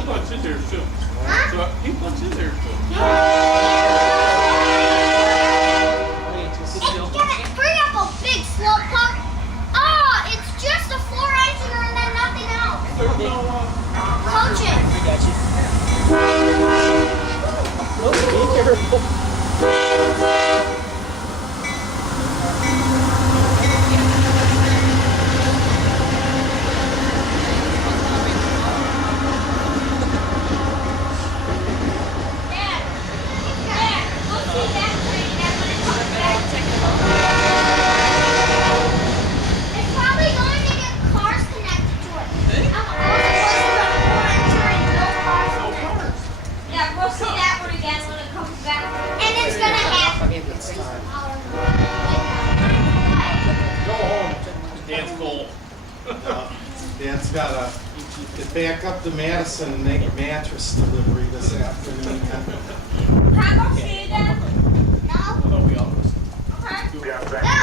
He puts his ears too. Huh? So he puts his ears too. Hurry up, a big slow puck. Oh, it's just a floor isomer and then nothing else. There's no Coaching. I got you. Oh, be careful. Dad, go see that train and when it comes back. It's probably going to get cars connected to it. I'm always supposed to run more insurance, no cars. no cars. Yeah, we'll see that one again when it comes back. And it's going to have... Go home. Dad's cold. Dad's got to back up to Madison and make a mattress delivery this afternoon. Can I go see it then? No? Oh, we always Okay. do. Yeah.